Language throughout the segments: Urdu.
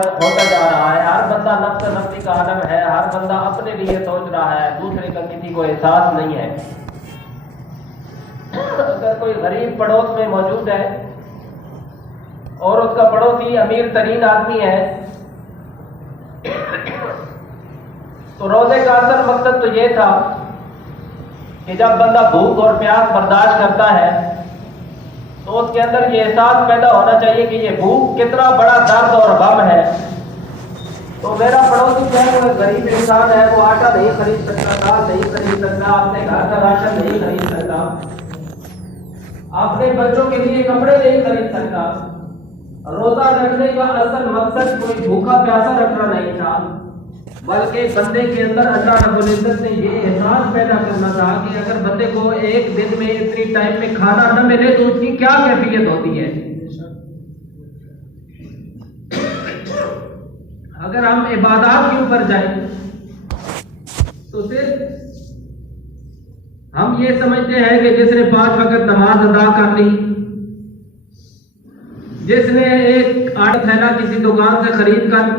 ہوتا جا رہا ہے. ہر بندہ نفس نفسی کا عالم ہے. ہر بندہ اپنے لیے سوچ رہا ہے, دوسرے کا کسی کو احساس نہیں ہے. اگر کوئی غریب پڑوس میں موجود ہے اور اس کا پڑوسی امیر ترین آدمی ہے تو روزے کا اصل مقصد تو یہ تھا کہ جب بندہ بھوک اور پیاس برداشت کرتا ہے تو اس کے اندر یہ احساس پیدا ہونا چاہیے کہ یہ بھوک کتنا بڑا درد اور غم ہے. تو میرا پڑوسی جو ہے وہ غریب انسان ہے, وہ آٹا نہیں خرید سکتا, دال نہیں خرید سکتا, اپنے گھر کا راشن نہیں خرید سکتا, اپنے بچوں کے لیے کپڑے نہیں خرید سکتا. روزہ رکھنے کا اصل مقصد کوئی بھوکا پیاسا رکھنا نہیں تھا, بلکہ بندے کے اندر اللہ رب العزت نے یہ احساس پیدا کرنا تھا کہ اگر بندے کو ایک دن میں اتنی ٹائم میں کھانا نہ ملے تو اس کی کیا کیفیت ہوتی ہے. اگر ہم عبادات کے اوپر جائیں تو صرف ہم یہ سمجھتے ہیں کہ جس نے 5 وقت نماز ادا کر لی, جس نے ایک آٹا تھیلا کسی دکان سے خرید کر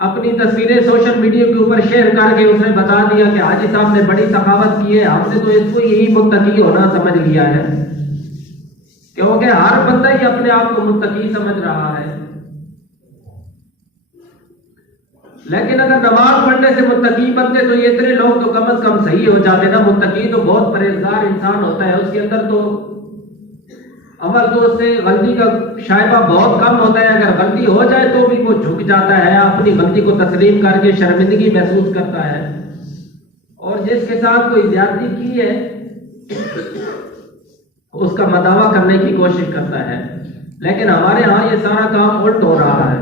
اپنی تصویریں سوشل میڈیا کے اوپر شیئر کر کے اس نے بتا دیا کہ حاجی صاحب نے بڑی سخاوت کی ہے, ہم نے تو اس کو یہی متقی ہونا سمجھ لیا ہے. کیونکہ ہر بندہ ہی اپنے آپ کو متقی سمجھ رہا ہے. لیکن اگر نماز پڑھنے سے متقی بنتے تو یہ اتنے لوگ تو کم از کم صحیح ہو جاتے نا. متقی تو بہت پرہیزگار انسان ہوتا ہے, اس کے اندر تو اول تو اس سے غلطی کا شائبہ بہت کم ہوتا ہے. اگر غلطی ہو جائے تو بھی وہ جھک جاتا ہے, اپنی غلطی کو تسلیم کر کے شرمندگی محسوس کرتا ہے, اور جس کے ساتھ کوئی زیادتی کی ہے اس کا مداوع کرنے کی کوشش کرتا ہے. لیکن ہمارے ہاں یہ سارا کام الٹ ہو رہا ہے.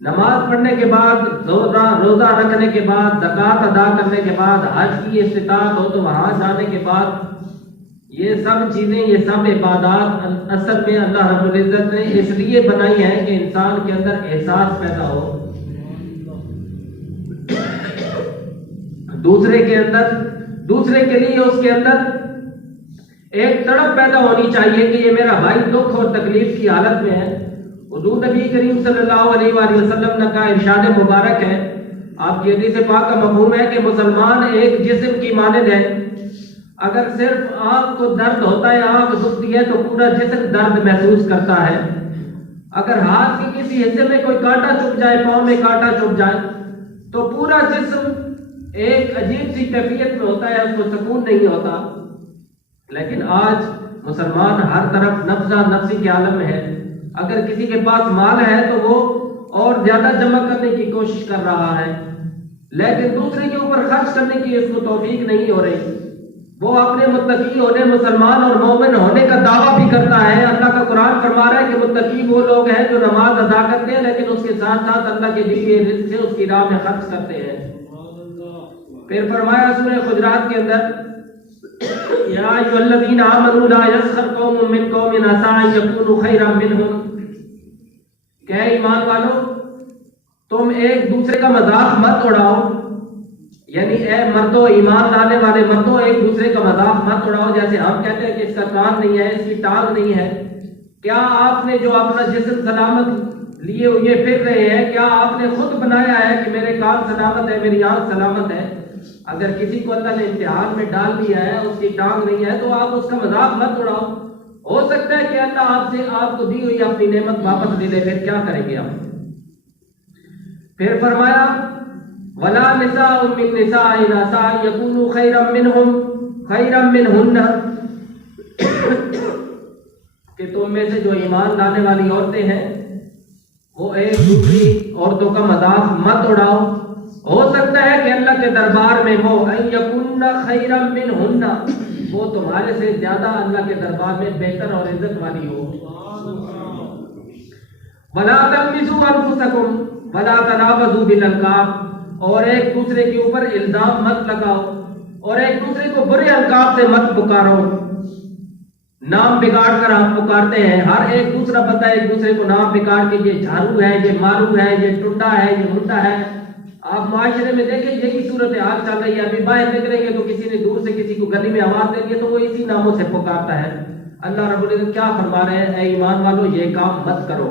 نماز پڑھنے کے بعد, روزہ رکھنے کے بعد, زکوٰۃ ادا کرنے کے بعد, حج کی استطاعت ہو تو وہاں جانے کے بعد, یہ سب چیزیں, یہ سب عبادات اصل میں اللہ رب العزت نے اس لیے بنائی ہیں کہ انسان کے اندر احساس پیدا ہو, دوسرے کے لیے اس کے اندر ایک تڑپ پیدا ہونی چاہیے کہ یہ میرا بھائی دکھ اور تکلیف کی حالت میں ہے. حضور نبی کریم صلی اللہ علیہ وآلہ وسلم نے کہا, ارشاد مبارک ہے, آپ کی حدیث پاک کا مفہوم ہے کہ مسلمان ایک جسم کی مانند ہے. اگر صرف آنکھ کو درد ہوتا ہے, آنکھ دکھتی ہے تو پورا جسم درد محسوس کرتا ہے. اگر ہاتھ کے کسی حصے میں کوئی کانٹا چبھ جائے, پاؤں میں کانٹا چبھ جائے تو پورا جسم ایک عجیب سی کیفیت میں ہوتا ہے, اس کو سکون نہیں ہوتا. لیکن آج مسلمان ہر طرف نفسہ نفسی کے عالم میں ہے. اگر کسی کے پاس مال ہے تو وہ اور زیادہ جمع کرنے کی کوشش کر رہا ہے, لیکن دوسرے کے اوپر خرچ کرنے کی اس کو توفیق نہیں ہو رہی. وہ اپنے متقی ہونے, مسلمان اور مومن ہونے کا دعویٰ بھی کرتا ہے. اللہ کا قرآن فرما رہا ہے کہ متقی وہ لوگ ہیں جو نماز ادا کرتے ہیں لیکن اس کے ساتھ ساتھ اللہ کے دیے رزق سے اس کی راہ میں خرچ کرتے ہیں. پھر فرمایا سورہ حجرات کے اندر, یا ایھا الذین آمنوا لا یسخر قوم من قوم عسیٰ ان یکونوا خیرا منہم, کہ ایمان والو تم ایک دوسرے کا مذاق مت اڑاؤ. یعنی اے مردوں, ایمان لانے والے مردوں, ایک دوسرے کا مذاق مت اڑاؤ. جیسے ہم کہتے ہیں کہ اس کا کان نہیں ہے, اس کی ٹانگ نہیں ہے. کیا آپ نے جو اپنا جسم سلامت لیے ہوئے پھر رہے ہیں, کیا آپ نے خود بنایا ہے کہ میرے کان سلامت ہے, میری آنکھ سلامت ہے؟ اگر کسی کو اللہ نے امتحان میں ڈال دیا ہے, اس کی ٹانگ نہیں ہے, تو آپ اس کا مذاق مت اڑاؤ. ہو سکتا ہے کہ اللہ آپ کو دی ہوئی اپنی نعمت واپس لے لے, پھر کیا کریں گے آپ؟ پھر فرمایا, وَلَا نِسَاءٌ مِّن نِّسَاءٍ عَسَىٰ أَن يَكُونُوا خَيْرًا مِّنْهُنَّ, کہ تم میں سے جو ایمان لانے والی عورتیں ہیں وہ ایک دوسری عورتوں کا مذاق مت اڑاؤ. ہو سکتا ہے کہ اللہ کے دربار میں وہ أَن يَكُنَّ خَيْرًا مِّنْهُنَّ, وہ تمہارے سے زیادہ اللہ کے دربار میں بہتر اور عزت والی ہو. وَلَا تَلْمِزُوا أَنفُسَكُمْ وَلَا تَنَابَزُوا بِالْأَلْقَابِ, اور ایک دوسرے کے اوپر الزام مت لگاؤ اور ایک دوسرے کو برے القاب سے مت پکارو. نام بگاڑ کر ہم پکارتے ہیں, ہر ایک دوسرا بندہ ایک دوسرے کو نام بگاڑ کے یہ جھارو ہے, یہ مارو ہے, یہ ٹنڈا ہے, یہ منڈا ہے. آپ معاشرے میں دیکھیں یہی صورتحال چل رہی ہے. ابھی باہر نکلیں گے تو کسی نے دور سے کسی کو گلی میں آواز دے دی ہے تو وہ اسی ناموں سے پکارتا ہے. اللہ رب العزت کیا فرما رہے ہیں, اے ایمان والو یہ کام مت کرو.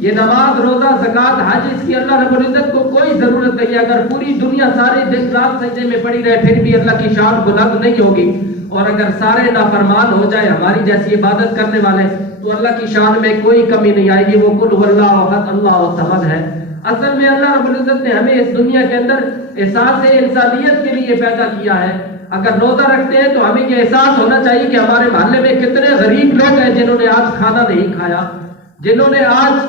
یہ نماز روزہ زکات حج اس کی اللہ رب العزت کو کوئی ضرورت نہیں ہے. اگر پوری دنیا سارے دن رات سجدے میں پڑی رہے پھر بھی اللہ کی شان بلند نہیں ہوگی. اور اگر سارے نافرمان ہو جائے ہماری جیسی عبادت کرنے والے تو اللہ کی شان میں کوئی کمی نہیں آئے گی. وہ قل هو اللہ احد اللہ الصمد ہے. اصل میں اللہ رب العزت نے ہمیں اس دنیا کے اندر احساس انسانیت کے لیے پیدا کیا ہے. اگر روزہ رکھتے ہیں تو ہمیں یہ احساس ہونا چاہیے کہ ہمارے محلے میں کتنے غریب لوگ ہیں جنہوں نے آج کھانا نہیں کھایا, جنہوں نے آج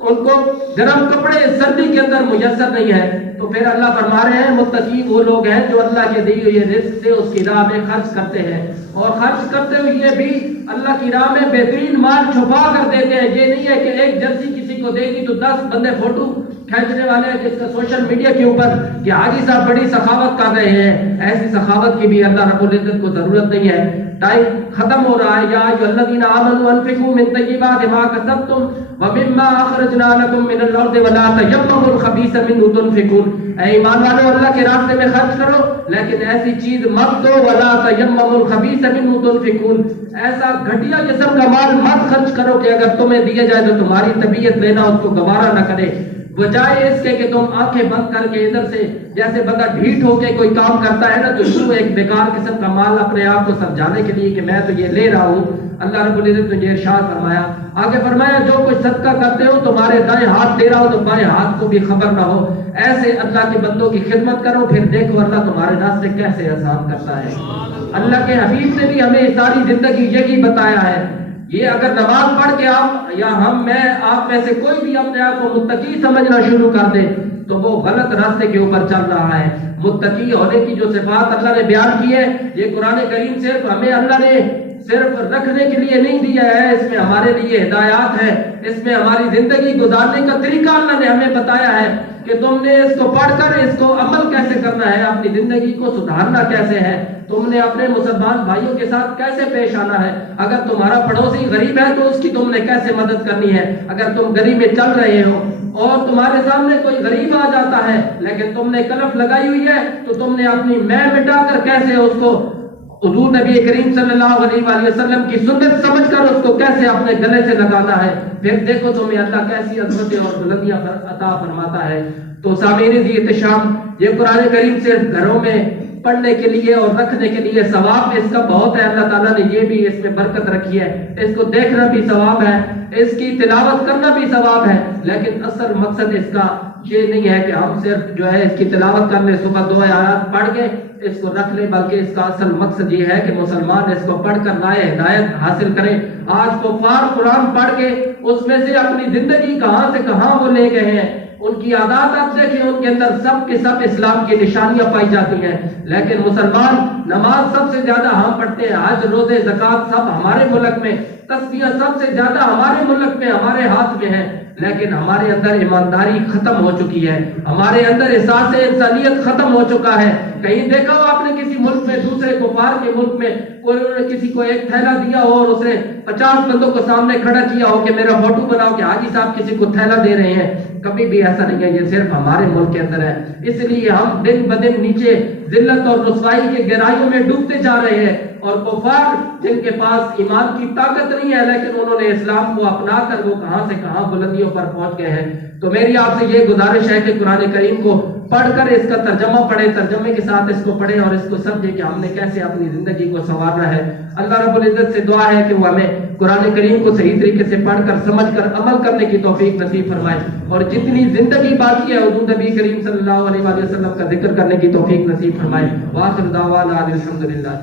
ان کو گرم کپڑے سردی کے اندر میسر نہیں ہے. تو پھر اللہ فرما رہے ہیں متقی وہ لوگ ہیں جو اللہ کے دی ہوئے رزق سے اس کی راہ میں خرچ کرتے ہیں, اور خرچ کرتے ہوئے بھی اللہ کی راہ میں بہترین مال چھپا کر دیتے ہیں. یہ نہیں ہے کہ ایک جرسی کسی کو دے دی تو 10 بندے فوٹو کھینچنے والے ہیں جس کا سوشل میڈیا کے اوپر کہ حاجی صاحب بڑی سخاوت کر رہے ہیں. ایسی سخاوت کی بھی اللہ رب العزت کو ضرورت نہیں ہے. ٹائم ختم ہو رہا ہے. یا ایھا الذین آمنوا انفقوا من طیبات ما کسبتم ومما اخرجنا لكم من الارض ولا تیمموا الخبیث منه تنفقون. اے ایمان والو اللہ کے راستے میں خرچ کرو لیکن ایسی چیز مت دو ولا تیمموا الخبیث منه تنفقون. ایسا گھٹیا قسم کا مال مت خرچ کرو کہ اگر تمہیں دیا جائے تو تمہاری طبیعت لینا اس کو گوارا نہ کرے. بجائے اس کے کہ تم آنکھیں بند کر کے ادھر سے جیسے بندہ ڈھیٹ ہو کے کوئی کام کرتا ہے نا تو شروع ایک بیکار قسم کا مال اپنے آپ کو سمجھانے کے لیے کہ میں تو یہ لے رہا ہوں. اللہ رب العزت نے یہ ارشاد فرمایا, آگے فرمایا جو کچھ صدقہ کرتے ہو تمہارے دائیں ہاتھ دے رہا ہو تو بائیں ہاتھ کو بھی خبر نہ ہو. ایسے اللہ کے بندوں کی خدمت کرو پھر دیکھو اللہ تمہارے راستے کیسے آسان کرتا ہے. اللہ کے حبیب نے بھی ہمیں ساری زندگی یہی بتایا ہے. یہ اگر نماز پڑھ کے آپ یا میں آپ میں سے کوئی بھی اپنے آپ کو متقی سمجھنا شروع کر دے تو وہ غلط راستے کے اوپر چل رہا ہے. متقی ہونے کی جو صفات اللہ نے بیان کی ہے یہ قرآن کریم صرف ہمیں اللہ نے صرف رکھنے کے لیے نہیں دیا ہے, اس میں ہمارے لیے ہدایات ہے, اس میں ہماری زندگی گزارنے کا طریقہ اللہ نے ہمیں بتایا ہے کہ تم نے اس کو پڑھ کر اس کو عمل کیسے کرنا ہے, اپنی زندگی کو سدھارنا کیسے ہے, تم نے اپنے مسلمان بھائیوں کے ساتھ کیسے پیش آنا ہے. اگر تمہارا پڑوسی غریب ہے تو اس کی تم نے کیسے مدد کرنی ہے. اگر تم غریب میں چل رہے ہو اور تمہارے سامنے کوئی غریب آ جاتا ہے لیکن تم نے کلف لگائی ہوئی ہے تو تم نے اپنی میں مٹا کر کیسے اس کو حضور نبی کریم صلی اللہ علیہ وآلہ وسلم کی سنت سمجھ کر اس کو کیسے اپنے گلے سے لگانا ہے. پھر دیکھو تمہیں اللہ کیسی عظمتیں اور بلندیاں عطا فرماتا ہے. تو سامعین ذی احتشام یہ قرآن کریم سے گھروں میں پڑھنے کے لیے اور رکھنے کے لیے ثواب اس کا بہت ہے. اللہ تعالیٰ نے یہ بھی اس میں برکت رکھی ہے. اس کو دیکھنا بھی ثواب ہے, اس کی تلاوت کرنا بھی ثواب ہے, لیکن اصل مقصد اس کا یہ نہیں ہے کہ ہم صرف جو ہے اس کی تلاوت کر لیں, صبح 2 آیات پڑھ کے اس کو رکھ لیں, بلکہ اس کا اصل مقصد یہ ہے کہ مسلمان اس کو پڑھ کر رائے ہدایت حاصل کریں. آج کفار قرآن پڑھ کے اس میں سے اپنی زندگی کہاں سے کہاں وہ لے گئے ہیں. ان کی عادات آپ دیکھیں ان کے اندر سب کے سب اسلام کی نشانیاں پائی جاتی ہیں, لیکن مسلمان نماز سب سے زیادہ ہم پڑھتے ہیں, حج روزے زکات سب ہمارے ملک میں, تسبیح سب سے زیادہ ہمارے ملک میں ہمارے ہاتھ میں ہے, لیکن ہمارے اندر ایمانداری ختم ہو چکی ہے, ہمارے اندر احساس انسانیت ختم ہو چکا ہے. کہیں دیکھا ہو آپ نے کسی ملک میں دوسرے کفار کے ملک میں کوئی کسی کو ایک تھیلا دیا ہو اور اس نے 50 بندوں کو سامنے کھڑا کیا ہو کہ میرا فوٹو بناؤ کہ حاجی صاحب کسی کو تھیلا دے رہے ہیں؟ کبھی بھی ایسا نہیں ہے, یہ صرف ہمارے ملک کے اندر ہے. اس لیے ہم دن بدن نیچے ذلت اور رسوائی کے گہرائیوں میں ڈوبتے جا رہے ہیں, اور کفار جن کے پاس ایمان کی طاقت نہیں ہے لیکن انہوں نے اسلام کو اپنا کر وہ کہاں سے کہاں بلندیوں پر پہنچ گئے ہیں. تو میری آپ سے یہ گزارش ہے کہ قرآن کریم کو پڑھ کر اس کا ترجمہ پڑھیں, ترجمے کے ساتھ اس کو پڑھیں اور اس کو سمجھیں کہ ہم نے کیسے اپنی زندگی کو سنوارنا ہے. اللہ رب العزت سے دعا ہے کہ وہ ہمیں قرآن کریم کو صحیح طریقے سے پڑھ کر سمجھ کر عمل کرنے کی توفیق نصیب فرمائے, اور جتنی زندگی باقی ہے حضور نبی کریم صلی اللہ علیہ وآلہ وسلم کا ذکر کرنے کی توفیق نصیب فرمائے. وآخر دعوانا الحمدللہ.